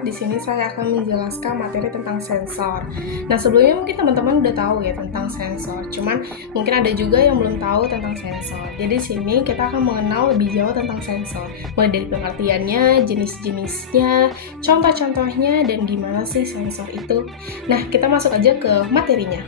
Di sini saya akan menjelaskan materi tentang sensor. Nah, sebelumnya mungkin teman-teman udah tahu ya tentang sensor, cuman mungkin ada juga yang belum tahu tentang sensor. Jadi di sini kita akan mengenal lebih jauh tentang sensor, mulai dari pengertiannya, jenis-jenisnya, contoh-contohnya, dan gimana sih sensor itu. Nah, kita masuk aja ke materinya.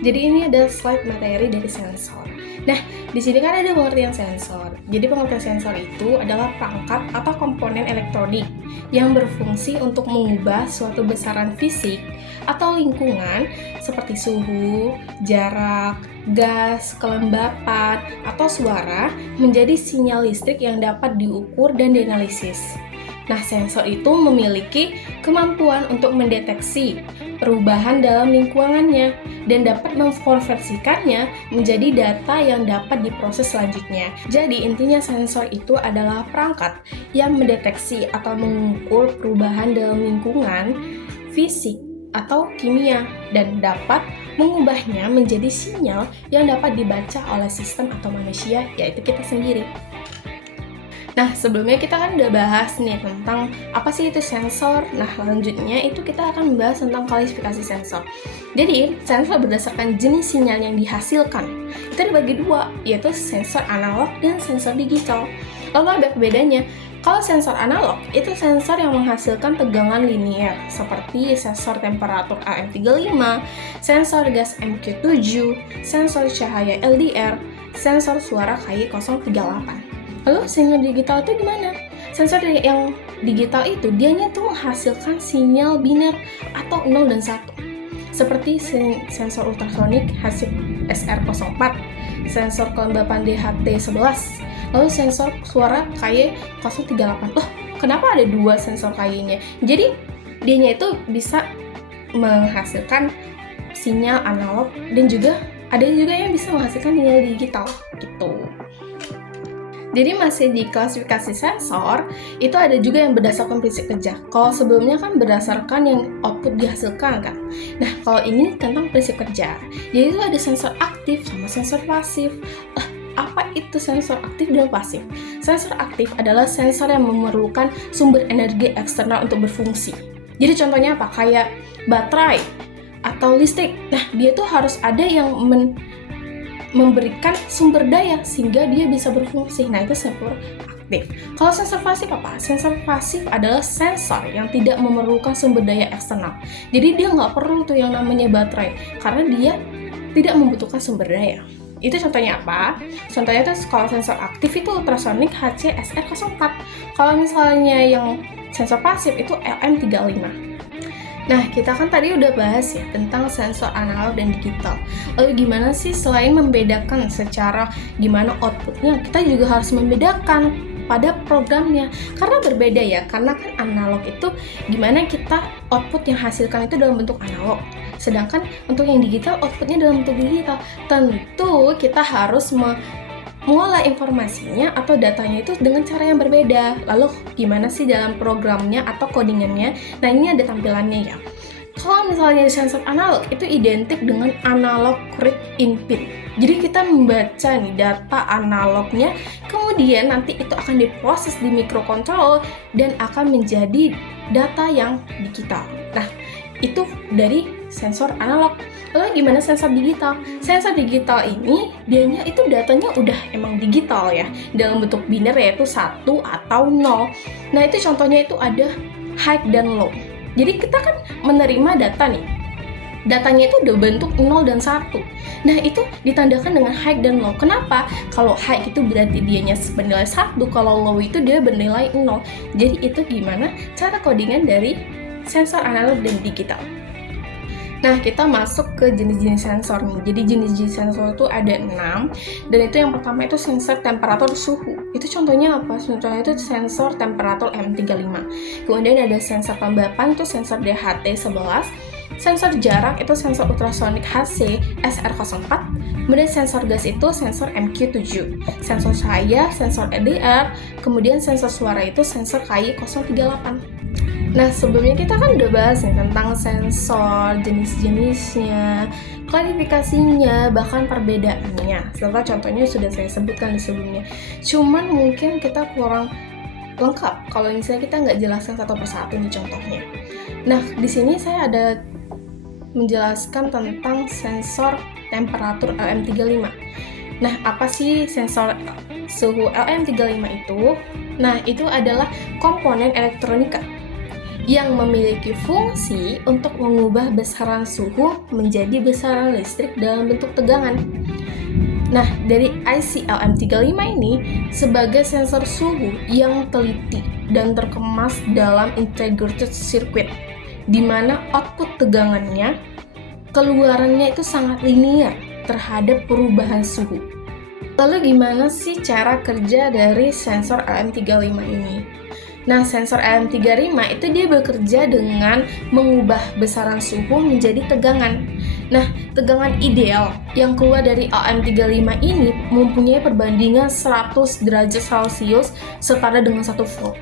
Jadi ini ada slide materi dari sensor. Nah, di sini kan ada pengertian sensor. Jadi pengertian sensor itu adalah perangkat atau komponen elektronik yang berfungsi untuk mengubah suatu besaran fisik atau lingkungan seperti suhu, jarak, gas, kelembapan, atau suara menjadi sinyal listrik yang dapat diukur dan dianalisis. Nah, sensor itu memiliki kemampuan untuk mendeteksi perubahan dalam lingkungannya dan dapat mengkonversikannya menjadi data yang dapat diproses selanjutnya. Jadi, intinya sensor itu adalah perangkat yang mendeteksi atau mengukur perubahan dalam lingkungan, fisik, atau kimia dan dapat mengubahnya menjadi sinyal yang dapat dibaca oleh sistem atau manusia, yaitu kita sendiri. Nah, sebelumnya kita kan udah bahas nih tentang apa sih itu sensor. Nah, selanjutnya itu kita akan membahas tentang klasifikasi sensor. Jadi, sensor berdasarkan jenis sinyal yang dihasilkan. Itu dibagi dua, yaitu sensor analog dan sensor digital. Lalu ada bedanya. Kalau sensor analog, itu sensor yang menghasilkan tegangan linier, seperti sensor temperatur AM35, sensor gas MQ7, sensor cahaya LDR, sensor suara KY038. Lalu sinyal digital itu gimana? Sensor yang digital itu dianya tuh menghasilkan sinyal biner atau 0 dan 1. Seperti sensor ultrasonik hasil SR04, sensor kelembapan DHT11, lalu sensor suara KY038. Loh, kenapa ada dua sensor KY-nya? Jadi, dianya itu bisa menghasilkan sinyal analog dan juga ada juga yang bisa menghasilkan sinyal digital gitu. Jadi masih di klasifikasi sensor, itu ada juga yang berdasarkan prinsip kerja. Kalau sebelumnya kan berdasarkan yang output dihasilkan kan. Nah, kalau ini tentang prinsip kerja. Jadi itu ada sensor aktif sama sensor pasif. Apa itu sensor aktif dan pasif? Sensor aktif adalah sensor yang memerlukan sumber energi eksternal untuk berfungsi. Jadi contohnya apa? Kayak baterai atau listrik. Nah, dia tuh harus ada yang memberikan sumber daya sehingga dia bisa berfungsi. Nah, itu sensor aktif. Kalau sensor pasif apa? Sensor pasif adalah sensor yang tidak memerlukan sumber daya eksternal. Jadi dia nggak perlu tuh yang namanya baterai karena dia tidak membutuhkan sumber daya. Itu contohnya apa? Contohnya itu kalau sensor aktif itu ultrasonik HC-SR04. Kalau misalnya yang sensor pasif itu LM35. Nah, kita kan tadi udah bahas ya tentang sensor analog dan digital. Lalu gimana sih selain membedakan secara gimana outputnya, kita juga harus membedakan pada programnya. Karena berbeda ya, karena kan analog itu gimana kita output yang hasilkan itu dalam bentuk analog. Sedangkan untuk yang digital outputnya dalam bentuk digital. Tentu kita harus mengolah informasinya atau datanya itu dengan cara yang berbeda. Lalu gimana sih dalam programnya atau codingannya? Nah, ini ada tampilannya ya. Kalau misalnya sensor analog itu identik dengan analog read in pin. Jadi kita membaca nih data analognya, kemudian nanti itu akan diproses di microcontroller dan akan menjadi data yang digital. Nah, itu dari sensor analog. Lalu gimana sensor digital? Sensor digital ini dianya itu datanya udah emang digital ya, dalam bentuk biner yaitu 1 atau 0. Nah, itu contohnya itu ada high dan low. Jadi kita kan menerima data nih. Datanya itu udah bentuk 0 dan 1. Nah, itu ditandakan dengan high dan low. Kenapa? Kalau high itu berarti dianya bernilai 1, kalau low itu dia bernilai 0. Jadi itu gimana cara codingan dari sensor analog dan digital. Nah, kita masuk ke jenis-jenis sensor nih. Jadi jenis-jenis sensor itu ada 6. Dan itu yang pertama itu sensor temperatur suhu. Itu contohnya apa? Contohnya itu sensor temperatur M35. Kemudian ada sensor kelembapan itu sensor DHT11. Sensor jarak itu sensor ultrasonik HC SR04. Kemudian sensor gas itu sensor MQ7. Sensor cahaya, sensor LDR. Kemudian sensor suara itu sensor KY038. Nah, sebelumnya kita kan udah bahas nih tentang sensor, jenis-jenisnya, klasifikasinya, bahkan perbedaannya. Serta contohnya sudah saya sebutkan di sebelumnya. Cuman mungkin kita kurang lengkap kalau misalnya kita nggak jelaskan satu persatu nih contohnya. Nah, di sini saya ada menjelaskan tentang sensor temperatur LM35. Nah, apa sih sensor suhu LM35 itu? Nah, itu adalah komponen elektronika yang memiliki fungsi untuk mengubah besaran suhu menjadi besaran listrik dalam bentuk tegangan. Nah, dari IC LM35 ini sebagai sensor suhu yang teliti dan terkemas dalam integrated circuit, di mana output tegangannya, keluarannya itu sangat linear terhadap perubahan suhu. Lalu gimana sih cara kerja dari sensor LM35 ini? Nah, sensor LM35 itu dia bekerja dengan mengubah besaran suhu menjadi tegangan. Nah, tegangan ideal yang keluar dari LM35 ini mempunyai perbandingan 100 derajat Celcius setara dengan 1 volt.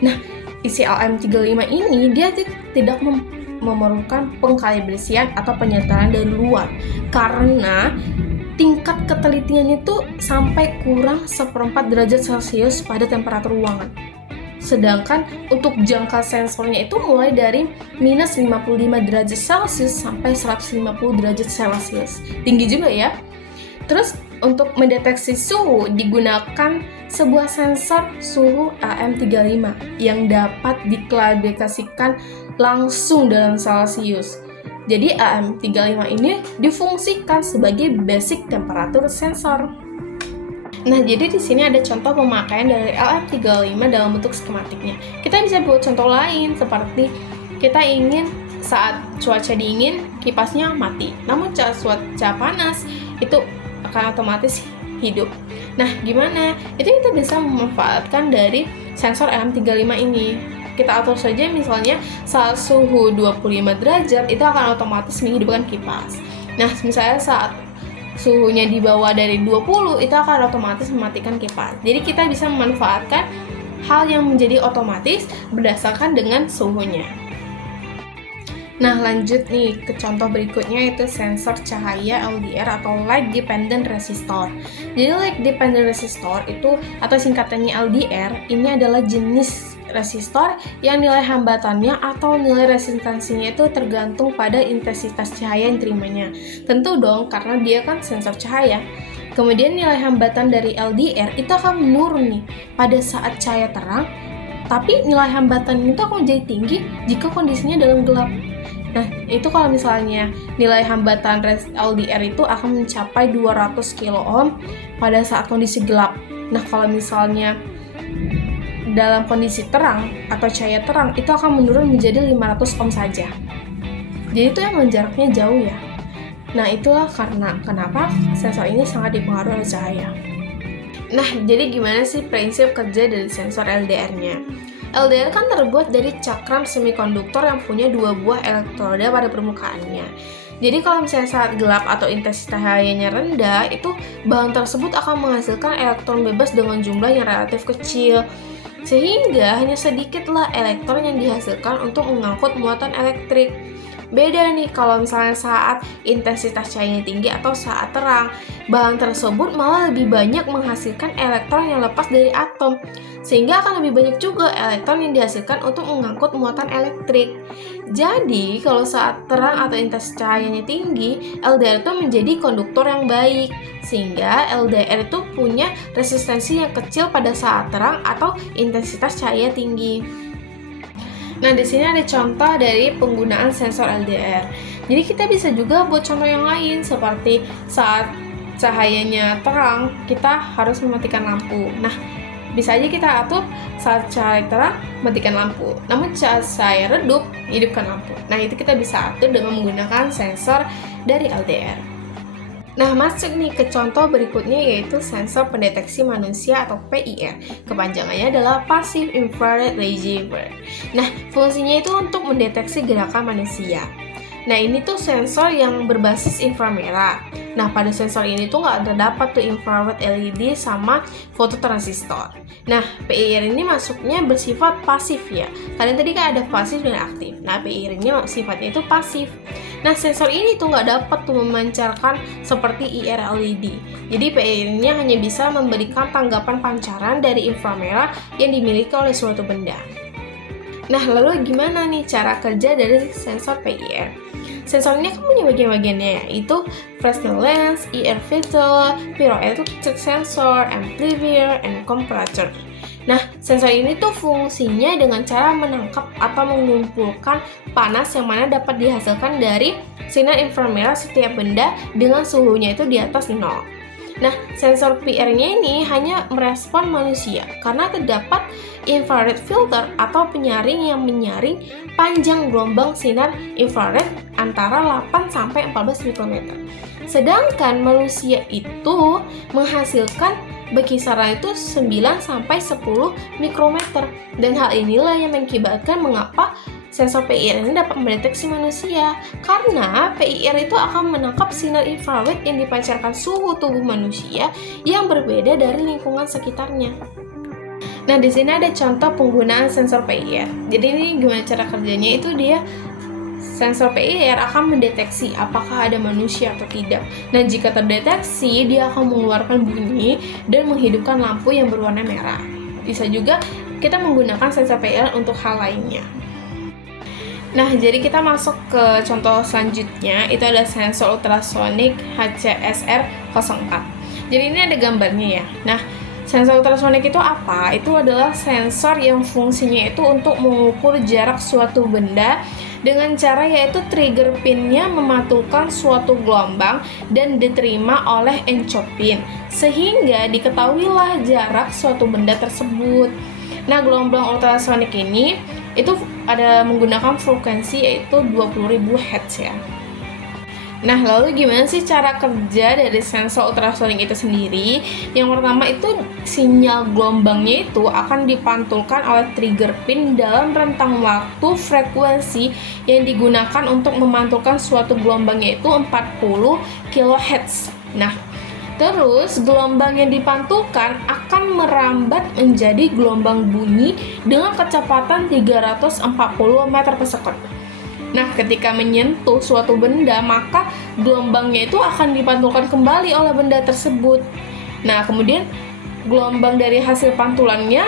Nah, isi LM35 ini dia tidak memerlukan pengkalibrasian atau penyetaraan dari luar karena tingkat ketelitiannya itu sampai kurang 1/4 derajat Celcius pada temperatur ruangan. Sedangkan untuk jangka sensornya itu mulai dari minus 55 derajat Celcius sampai 150 derajat Celcius. Tinggi juga ya. Terus untuk mendeteksi suhu digunakan sebuah sensor suhu LM35 yang dapat diklasifikasikan langsung dalam Celcius. Jadi LM35 ini difungsikan sebagai basic temperature sensor. Nah, jadi di sini ada contoh pemakaian dari LM35 dalam bentuk skematiknya. Kita bisa buat contoh lain seperti kita ingin saat cuaca dingin kipasnya mati, namun saat cuaca panas itu akan otomatis hidup. Nah, gimana? Itu kita bisa memanfaatkan dari sensor LM35 ini. Kita atur saja misalnya saat suhu 25 derajat itu akan otomatis menghidupkan kipas. Nah, misalnya saat suhunya di bawah dari 20 itu akan otomatis mematikan kipas. Jadi kita bisa memanfaatkan hal yang menjadi otomatis berdasarkan dengan suhunya. Nah, lanjut nih ke contoh berikutnya, yaitu sensor cahaya LDR atau Light Dependent Resistor. Jadi Light Dependent Resistor itu atau singkatannya LDR, ini adalah jenis resistor yang nilai hambatannya atau nilai resistansinya itu tergantung pada intensitas cahaya yang terimanya. Tentu dong, karena dia kan sensor cahaya. Kemudian nilai hambatan dari LDR itu akan menurun nih pada saat cahaya terang, tapi nilai hambatan itu akan menjadi tinggi jika kondisinya dalam gelap. Nah, itu kalau misalnya nilai hambatan LDR itu akan mencapai 200 kilo ohm pada saat kondisi gelap. Nah, kalau misalnya dalam kondisi terang atau cahaya terang itu akan menurun menjadi 500 ohm saja. Jadi itu yang jaraknya jauh ya. Nah, itulah karena kenapa sensor ini sangat dipengaruhi oleh cahaya. Nah, jadi gimana sih prinsip kerja dari sensor LDR-nya? LDR kan terbuat dari cakram semikonduktor yang punya 2 buah elektroda pada permukaannya. Jadi kalau misalnya saat gelap atau intensitas cahayanya rendah, itu bahan tersebut akan menghasilkan elektron bebas dengan jumlah yang relatif kecil. Sehingga hanya sedikitlah elektron yang dihasilkan untuk mengangkut muatan elektrik. Beda nih kalau misalnya saat intensitas cahayanya tinggi atau saat terang, bahan tersebut malah lebih banyak menghasilkan elektron yang lepas dari atom, sehingga akan lebih banyak juga elektron yang dihasilkan untuk mengangkut muatan elektrik. Jadi kalau saat terang atau intensitas cahayanya tinggi, LDR itu menjadi konduktor yang baik, sehingga LDR itu punya resistensi yang kecil pada saat terang atau intensitas cahaya tinggi. Nah, di sini ada contoh dari penggunaan sensor LDR. Jadi kita bisa juga buat contoh yang lain seperti saat cahayanya terang, kita harus mematikan lampu. Nah, bisa aja kita atur saat cahaya terang, matikan lampu. Namun saat cahaya redup, hidupkan lampu. Nah, itu kita bisa atur dengan menggunakan sensor dari LDR. Nah, masuk nih ke contoh berikutnya, yaitu sensor pendeteksi manusia atau PIR. Kepanjangannya adalah Passive Infrared Receiver. Nah, fungsinya itu untuk mendeteksi gerakan manusia. Nah, ini tuh sensor yang berbasis inframerah. Nah, pada sensor ini tuh nggak terdapat tuh infrared LED sama fototransistor. Nah, PIR ini masuknya bersifat pasif ya. Kalian tadi kan ada pasif dan aktif. Nah, PIR ini sifatnya itu pasif. Nah, sensor ini tuh nggak dapat tuh memancarkan seperti IR LED. Jadi PIR-nya hanya bisa memberikan tanggapan pancaran dari inframerah yang dimiliki oleh suatu benda. Nah, lalu gimana nih cara kerja dari sensor PIR? Sensor ini kan punya bagian-bagiannya, yaitu Fresnel lens, IR filter, pyroelectric sensor, amplifier, and comparator. Nah, sensor ini tuh fungsinya dengan cara menangkap atau mengumpulkan panas yang mana dapat dihasilkan dari sinar inframerah setiap benda dengan suhunya itu di atas 0. Nah, sensor PR-nya ini hanya merespon manusia karena terdapat infrared filter atau penyaring yang menyaring panjang gelombang sinar infrared antara 8-14 mikrometer. Sedangkan manusia itu menghasilkan berkisaran itu 9-10 mikrometer. Dan hal inilah yang mengakibatkan mengapa sensor PIR ini dapat mendeteksi manusia, karena PIR itu akan menangkap sinar infrared yang dipancarkan suhu tubuh manusia yang berbeda dari lingkungan sekitarnya. Nah, di sini ada contoh penggunaan sensor PIR. Jadi ini gimana cara kerjanya, itu dia sensor PIR akan mendeteksi apakah ada manusia atau tidak. Nah, jika terdeteksi, dia akan mengeluarkan bunyi dan menghidupkan lampu yang berwarna merah. Bisa juga kita menggunakan sensor PIR untuk hal lainnya. Nah, jadi kita masuk ke contoh selanjutnya, itu ada sensor ultrasonik HCSR04. Jadi ini ada gambarnya ya. Nah, sensor ultrasonik itu apa? Itu adalah sensor yang fungsinya itu untuk mengukur jarak suatu benda dengan cara yaitu trigger pinnya memantulkan suatu gelombang dan diterima oleh encopin, sehingga diketahuilah jarak suatu benda tersebut. Nah, gelombang ultrasonik ini itu ada menggunakan frekuensi yaitu 20.000 Hz ya. Nah, lalu gimana sih cara kerja dari sensor ultrasonik itu sendiri? Yang pertama itu sinyal gelombangnya itu akan dipantulkan oleh trigger pin dalam rentang waktu frekuensi yang digunakan untuk memantulkan suatu gelombangnya itu 40 kHz. Nah, terus gelombang yang dipantulkan akan merambat menjadi gelombang bunyi dengan kecepatan 340 meter per second. Nah, ketika menyentuh suatu benda, maka gelombangnya itu akan dipantulkan kembali oleh benda tersebut. Nah, kemudian gelombang dari hasil pantulannya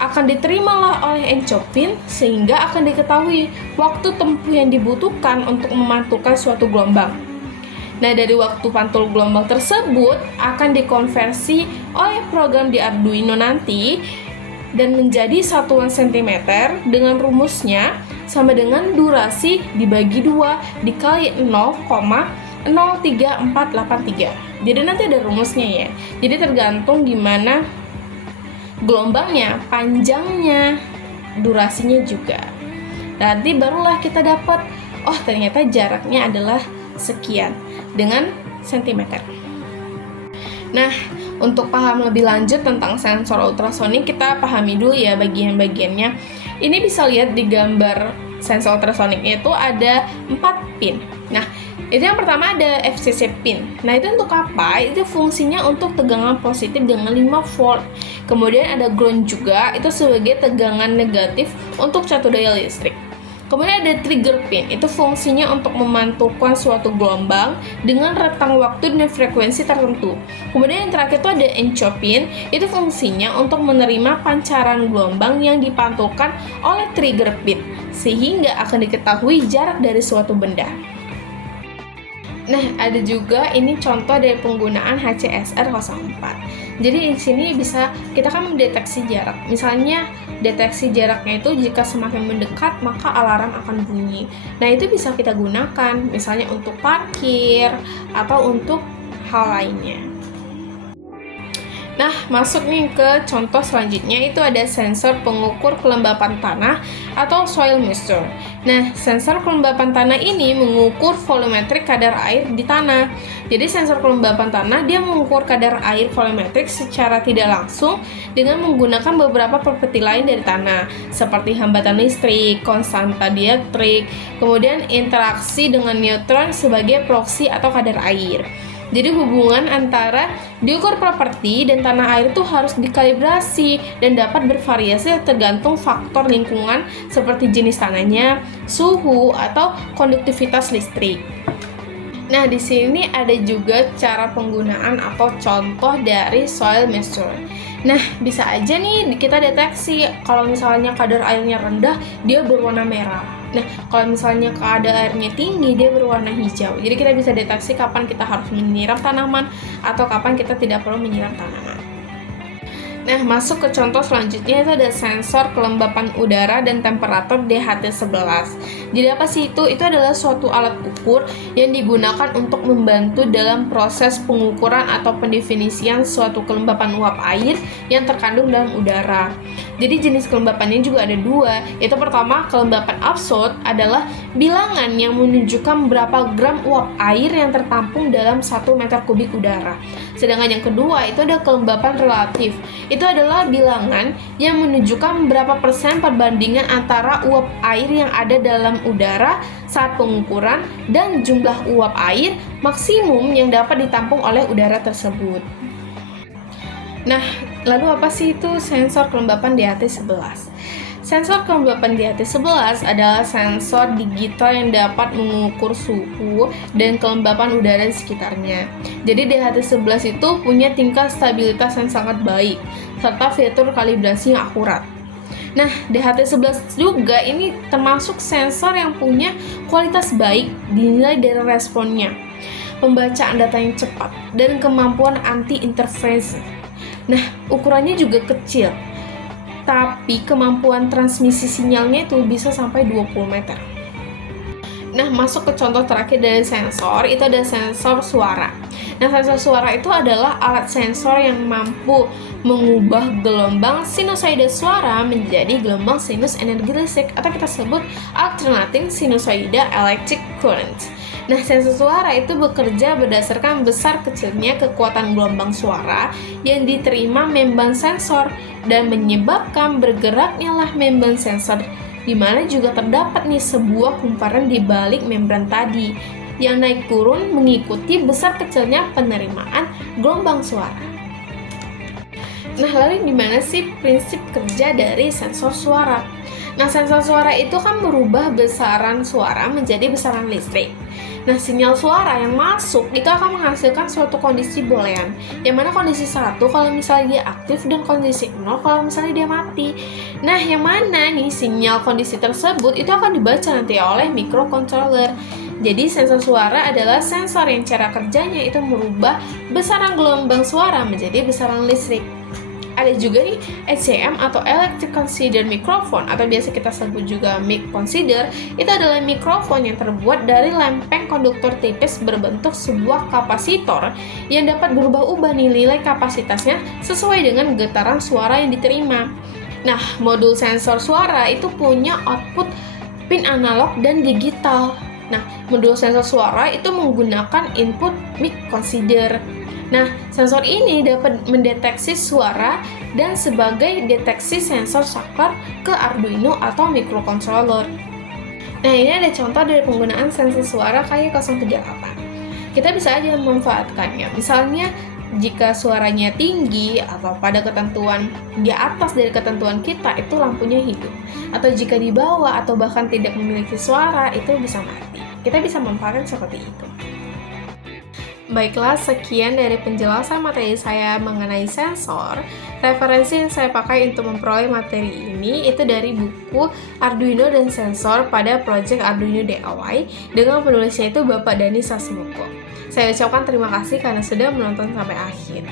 akan diterimalah oleh encopin, sehingga akan diketahui waktu tempuh yang dibutuhkan untuk memantulkan suatu gelombang. Nah, dari waktu pantul gelombang tersebut akan dikonversi oleh program di Arduino nanti dan menjadi satuan sentimeter dengan rumusnya sama dengan durasi dibagi 2 dikali 0,03483. Jadi nanti ada rumusnya ya. Jadi tergantung di mana gelombangnya, panjangnya, durasinya juga. Nanti barulah kita dapat, oh ternyata jaraknya adalah sekian dengan sentimeter. Nah, untuk paham lebih lanjut tentang sensor ultrasonik, kita pahami dulu ya bagian-bagiannya. Ini bisa lihat di gambar sensor ultrasoniknya itu ada 4 pin. Nah, itu yang pertama ada FCC pin. Nah, itu untuk apa? Itu fungsinya untuk tegangan positif dengan 5 volt. Kemudian ada ground juga, itu sebagai tegangan negatif untuk satu daya listrik. Kemudian ada trigger pin, itu fungsinya untuk memantulkan suatu gelombang dengan rentang waktu dan frekuensi tertentu. Kemudian yang terakhir itu ada encopin, itu fungsinya untuk menerima pancaran gelombang yang dipantulkan oleh trigger pin, sehingga akan diketahui jarak dari suatu benda. Nah, ada juga ini contoh dari penggunaan HCSR04. Jadi di sini bisa kita kan mendeteksi jarak. Misalnya deteksi jaraknya itu jika semakin mendekat maka alarm akan bunyi. Nah, itu bisa kita gunakan misalnya untuk parkir atau untuk hal lainnya. Nah, masuk nih ke contoh selanjutnya, itu ada sensor pengukur kelembapan tanah atau soil measure. Nah, sensor kelembapan tanah ini mengukur volumetrik kadar air di tanah. Jadi sensor kelembapan tanah dia mengukur kadar air volumetrik secara tidak langsung dengan menggunakan beberapa properti lain dari tanah, seperti hambatan listrik, konstanta dielektrik, kemudian interaksi dengan neutron sebagai proksi atau kadar air. Jadi hubungan antara diukur properti dan tanah air itu harus dikalibrasi dan dapat bervariasi tergantung faktor lingkungan seperti jenis tanahnya, suhu, atau konduktivitas listrik. Nah, di sini ada juga cara penggunaan atau contoh dari soil moisture. Nah, bisa aja nih kita deteksi kalau misalnya kadar airnya rendah, dia berwarna merah. Nah, kalau misalnya kadar airnya tinggi, dia berwarna hijau. Jadi kita bisa deteksi kapan kita harus menyiram tanaman atau kapan kita tidak perlu menyiram tanaman. Nah, masuk ke contoh selanjutnya, itu ada sensor kelembapan udara dan temperatur DHT11. Jadi apa sih itu? Itu adalah suatu alat ukur yang digunakan untuk membantu dalam proses pengukuran atau pendefinisian suatu kelembapan uap air yang terkandung dalam udara. Jadi jenis kelembapannya juga ada dua, yaitu pertama, kelembapan absolut adalah bilangan yang menunjukkan berapa gram uap air yang tertampung dalam 1 meter kubik udara. Sedangkan yang kedua, itu ada kelembapan relatif. Itu adalah bilangan yang menunjukkan berapa persen perbandingan antara uap air yang ada dalam udara saat pengukuran dan jumlah uap air maksimum yang dapat ditampung oleh udara tersebut. Nah, lalu apa sih itu sensor kelembapan DHT11? Sensor kelembapan DHT11 adalah sensor digital yang dapat mengukur suhu dan kelembapan udara di sekitarnya. Jadi DHT11 itu punya tingkat stabilitas yang sangat baik, serta fitur kalibrasi yang akurat. Nah, DHT11 juga ini termasuk sensor yang punya kualitas baik dinilai dari responnya, pembacaan data yang cepat, dan kemampuan anti-interferensi. Nah, ukurannya juga kecil, tapi kemampuan transmisi sinyalnya itu bisa sampai 20 meter. Nah, masuk ke contoh terakhir dari sensor, itu ada sensor suara. Nah, sensor suara itu adalah alat sensor yang mampu mengubah gelombang sinusoida suara menjadi gelombang sinus energi listrik, atau kita sebut alternating sinusoida electric current. Nah, sensor suara itu bekerja berdasarkan besar kecilnya kekuatan gelombang suara yang diterima membran sensor dan menyebabkan bergeraknya lah membran sensor, di mana juga terdapat nih sebuah kumparan di balik membran tadi yang naik turun mengikuti besar kecilnya penerimaan gelombang suara. Nah, lalu gimana sih prinsip kerja dari sensor suara? Nah, sensor suara itu kan merubah besaran suara menjadi besaran listrik. Nah, sinyal suara yang masuk itu akan menghasilkan suatu kondisi boolean, yang mana kondisi 1 kalau misalnya dia aktif dan kondisi 0 kalau misalnya dia mati. Nah, yang mana nih sinyal kondisi tersebut itu akan dibaca nanti oleh microcontroller. Jadi sensor suara adalah sensor yang cara kerjanya itu merubah besaran gelombang suara menjadi besaran listrik. Ada juga nih ECM atau Electric Consider Microphone, atau biasa kita sebut juga mic consider. Itu adalah mikrofon yang terbuat dari lempeng konduktor tipis berbentuk sebuah kapasitor yang dapat berubah-ubah nilai kapasitasnya sesuai dengan getaran suara yang diterima. Nah, modul sensor suara itu punya output pin analog dan digital. Nah, modul sensor suara itu menggunakan input mic consider. Nah, sensor ini dapat mendeteksi suara dan sebagai deteksi sensor saklar ke Arduino atau microcontroller. Nah, ini ada contoh dari penggunaan sensor suara K038. Kita bisa aja memanfaatkannya. Misalnya, jika suaranya tinggi atau pada ketentuan di atas dari ketentuan kita, itu lampunya hidup. Atau jika di bawah atau bahkan tidak memiliki suara, itu bisa mati. Kita bisa memanfaatkan seperti itu. Baiklah, sekian dari penjelasan materi saya mengenai sensor. Referensi yang saya pakai untuk memperoleh materi ini itu dari buku Arduino dan Sensor pada Project Arduino DIY dengan penulisnya itu Bapak Dani Sasmoko. Saya ucapkan terima kasih karena sudah menonton sampai akhir.